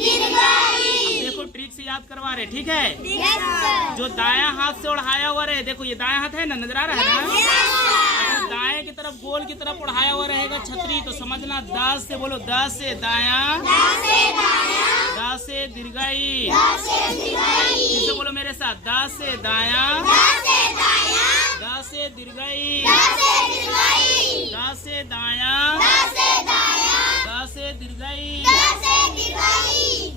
अब देखो ट्रिक से याद करवा रहे, ठीक है। जो दायां हाथ से उड़ाया हुआ रहे, देखो ये दायां हाथ है ना, नजर आ रहा है ना। अगर दाएं की तरफ गोल की तरफ उड़ाया हुआ रहेगा छतरी, तो समझना 10 से बोलो, 10 से दायां, 10 से दीर्घाई, फिर से बोलो मेरे साथ, 10 से दायां, 10 से दीर्घाई, 10 से दायां, 10 से दीर्घाई।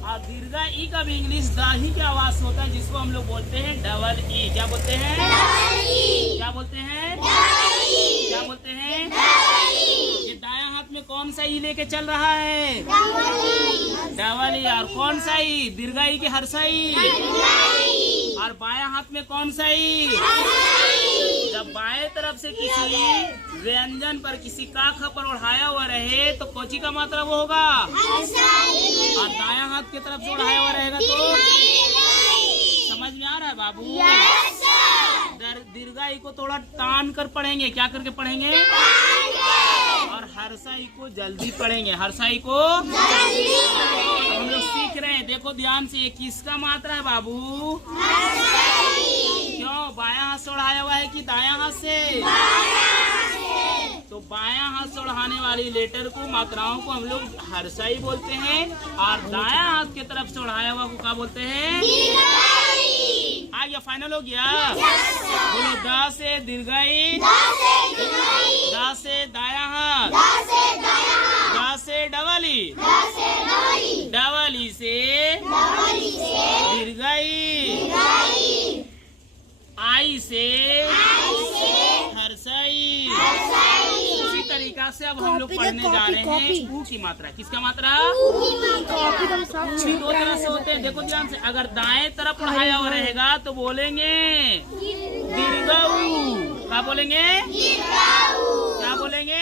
और दीर्घा ई का भी इंग्लिश दा ही की आवाज होता है, जिसको हम लोग बोलते हैं डबल ई। क्या बोलते हैं? क्या बोलते हैं? क्या बोलते हैं? ये दायां हाथ में कौन सा ई लेके चल रहा है? Double E. और कौन सा ई? दीर्घा ई की हर्षा ई। और बायां हाथ में कौन सा ई? जब बाएं तरफ से किसी व्यंजन पर, किसी का ख पर उड़ाया हुआ रहे तो कोची का मात्रा वो होगा, और दायां हाथ की तरफ से उड़ाया हुआ रहेगा तो समझ में आ रहा है बाबू? दीर्घाई को थोड़ा तान कर पढ़ेंगे, क्या करके पढ़ेंगे? और हर्षाई को जल्दी पढ़ेंगे, हर्षाई को हम लोग सीख रहे हैं। देखो ध्यान से, ये किसका मात्रा है बाबू? क्यों? बायां हाथ से उड़ाया हुआ है कि दायां हाथ से? तो बायां हाथ से उड़ाने वाली लेटर को, मात्राओं को हम लोग हर्षाई बोलते हैं, और दायां हाथ की तरफ से उड़ाया हुआ को क्या बोलते हैं? आ गया, फाइनल हो गया। बोलो 10 से दीर्घाई, 10 से दायां हाथ, 10 से डबली, डबली से दीर्घाई, आई से हर्षाई। इसी तरीका से अब हम लोग पढ़ने जा रहे हैं ऊ की मात्रा। किसका मात्रा? दो तरह से होते हैं, देखो ध्यान से। अगर दाएं तरफ उड़ाया हुआ रहेगा तो बोलेंगे दीर्घऊ। क्या बोलेंगे? क्या बोलेंगे?